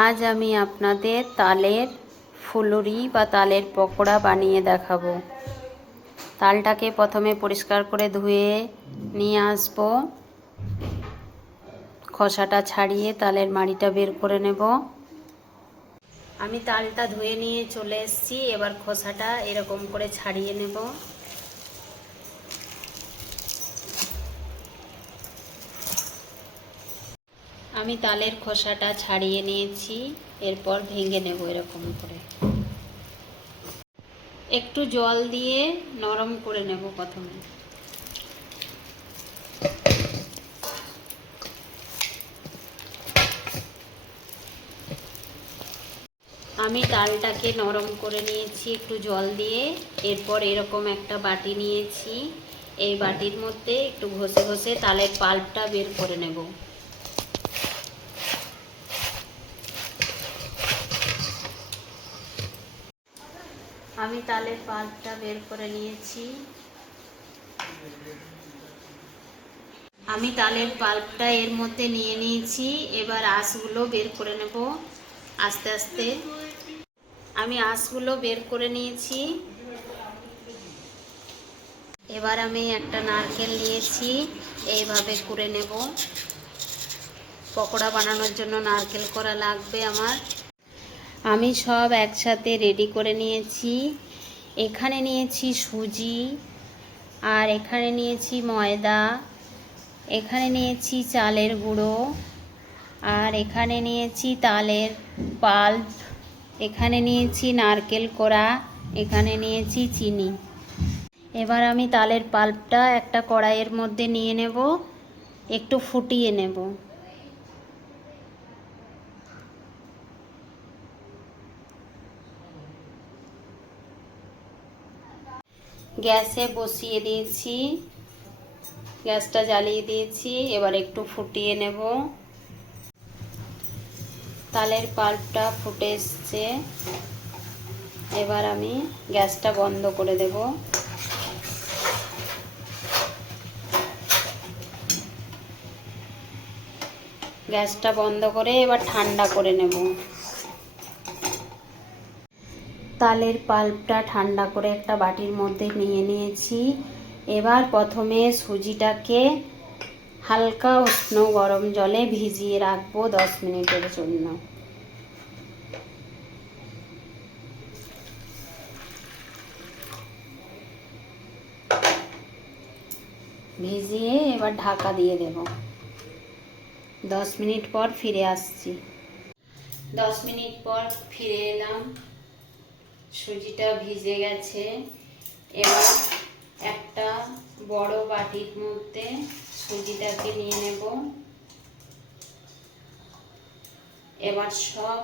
আজ আমি আপনাদের তালের ফুলুরি বা তালের পকোড়া বানিয়ে দেখাবো। তালটাকে প্রথমে পরিষ্কার করে ধুয়ে নিয়ে আসব। খোসাটা ছাড়িয়ে তালের মাড়িটা বের করে নেব। আমি তালটা ধুয়ে নিয়ে চলে এসেছি, এবার খোসাটা এরকম করে ছাড়িয়ে নেব। আমি তালের খোসাটা ছাড়িয়ে নিয়েছি, এরপর ভেঙে নেব এরকম করে। একটু জল দিয়ে নরম করে নেব প্রথমে। আমি তালটাকে নরম করে নিয়েছি, একটু জল দিয়ে, এরপর এরকম একটা বাটি নিয়েছি। এই বাটির মধ্যে একটু ঘষে ঘষে তালের পাল্পটা বের করে নেব। আমি তালের পাল্পটা বের করে নিয়েছি। আমি তালের পাল্পটা এর মধ্যে নিয়ে নিয়েছি। এবার আঁশগুলো বের করে নেব আস্তে আস্তে। আমি আঁশগুলো বের করে নিয়েছি। এবার আমি একটা নারকেল নিয়েছি। এইভাবে করে নেব। পকোড়া বানানোর জন্য নারকেল করা লাগবে আমার। আমি সব একসাথে রেডি করে নিয়েছি। এখানে নিয়েছি সুজি, আর এখানে নিয়েছি ময়দা, এখানে নিয়েছি চালের গুঁড়ো, আর এখানে নিয়েছি তালের পাল্প, এখানে নিয়েছি নারকেল কোড়া, এখানে নিয়েছি চিনি। এবার আমি তালের পাল্পটা একটা কড়াইয়ের মধ্যে নিয়ে নেব, একটু ফুটিয়ে নেব। গ্যাসে বসিয়ে দিয়েছি। গ্যাসটা জ্বালিয়ে দিয়েছি। এবার একটু ফুটিয়ে নেব। তালের পাল্পটা ফুটে এসছে। এবার আমি গ্যাসটা বন্ধ করে দেব। গ্যাসটা বন্ধ করে এবার ঠান্ডা করে নেব। তালের পাল্পটা ঠান্ডা করে একটা বাটির মধ্যে নিয়ে নিয়েছি। এবার প্রথমে সুজিটাকে হালকা উষ্ণ গরম জলে ভিজিয়ে রাখব দশ মিনিটের জন্য। ভিজিয়ে এবার ঢাকা দিয়ে দেব। দশ মিনিট পর ফিরে আসছি। দশ মিনিট পর ফিরে এলাম। সুজিটা ভিজে গেছে। এবার একটা বড় বাটির মধ্যে সুজিটাকে নিয়ে নেব। এবার সব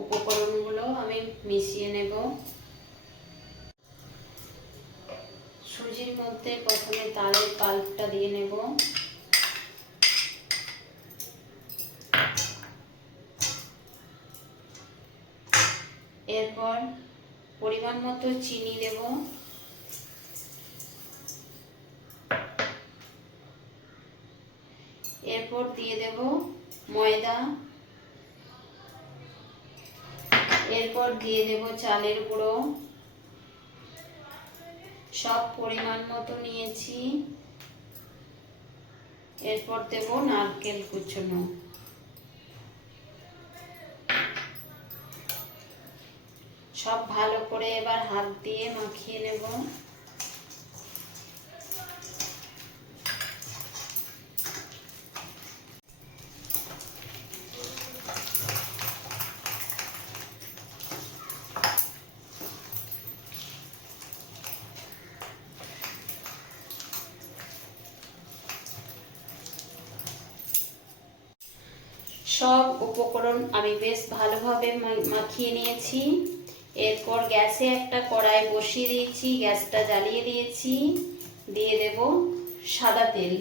উপকরণগুলো আমি মিশিয়ে নেব। সুজির মধ্যে প্রথমে তালের পাল্পটা দিয়ে নেব। এরপর পরিমাণ মতো চিনি দেব। এরপর দিয়ে দেব ময়দা। এরপর দিয়ে দেব চালের গুঁড়ো। সব পরিমাণ মতো নিয়েছি। এরপর দেব নারকেল কুচনো। সব ভালো করে এবার হাত দিয়ে মাখিয়ে নেব। সব উপকরণ আমি বেশ ভালোভাবে মাখিয়ে নিয়েছি। এরপর গ্যাসে একটা কড়াই বসিয়ে দিয়েছি গ্যাসটা জ্বালিয়ে দিয়েছি দিয়ে দেব সাদা তেল।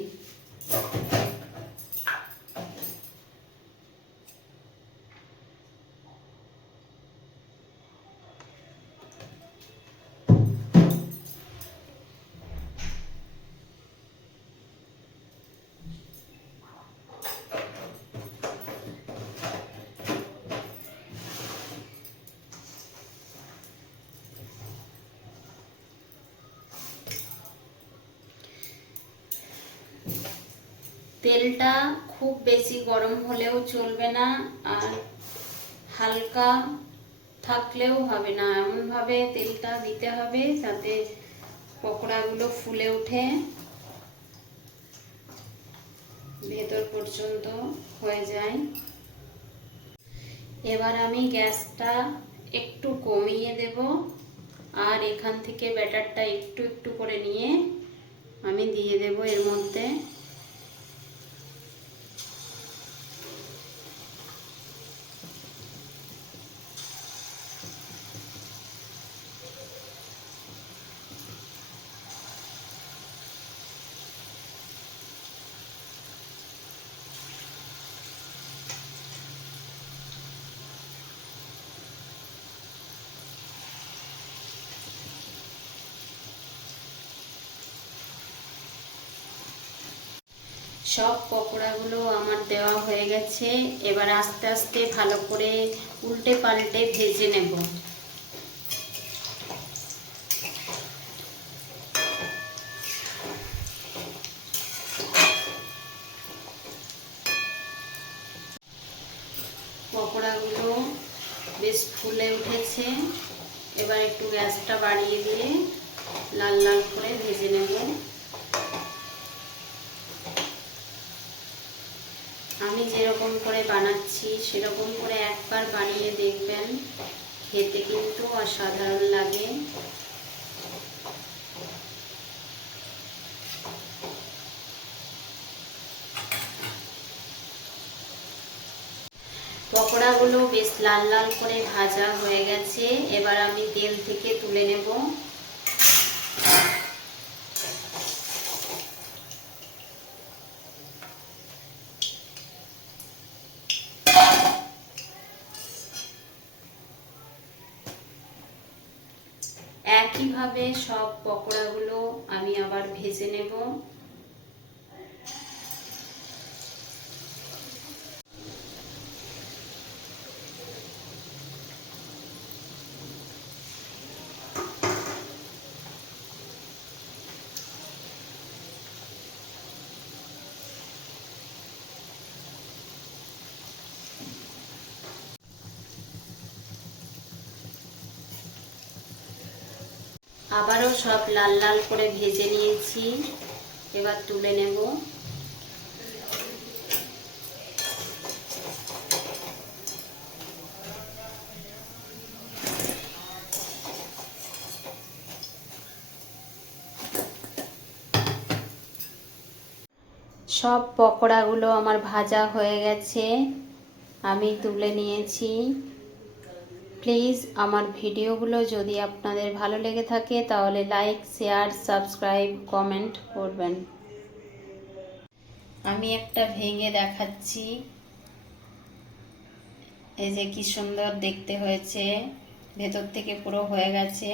তেলটা খুব বেশি গরম হলেও চলবে না আর হালকা থাকলেও হবে না। এমনভাবে তেলটা দিতে হবে যাতে পকোড়াগুলো ফুলে ওঠে। ভেতর পর্যন্ত হয়ে যায়। এবার আমি গ্যাসটা একটু কমিয়ে দেব আর এখান থেকে ব্যাটারটা একটু একটু করে নিয়ে আমি দিয়ে দেব এর মধ্যে। সব পকোড়াগুলো আমার দেওয়া হয়ে গেছে। এবার আস্তে আস্তে ভালো করে উল্টে পাল্টে ভেজে নেব। পকোড়াগুলো বেশ ফুলে উঠেছে। এবার একটু গ্যাসটা বাড়িয়ে দিয়ে লাল লাল করে ভেজে নেব আমি যেরকম করে বানাচ্ছি, সেরকম করে একবার বানিয়ে দেখবেন। খেতে কিন্তু অসাধারণ লাগে। পকোড়াগুলো বেশ লাল লাল করে ভাজা হয়ে গেছে। এবার আমি তেল থেকে তুলে নেব। একইভাবে সব পকোড়াগুলো আমি আবার ভেজে নেব। আবারও সব লাল লাল করে ভেজে নিয়েছি। এবার তুলে নেব। সব পকোড়াগুলো আমার ভাজা হয়ে গেছে। আমি তুলে নিয়েছি। প্লিজ আমার ভিডিওগুলো যদি আপনাদের ভালো লেগে থাকে তাহলে লাইক, শেয়ার, সাবস্ক্রাইব, কমেন্ট করবেন। আমি একটা ভেঙে দেখাচ্ছি। এই যে কি সুন্দর দেখতে হয়েছে। ভেতর থেকে পুরো হয়ে গেছে।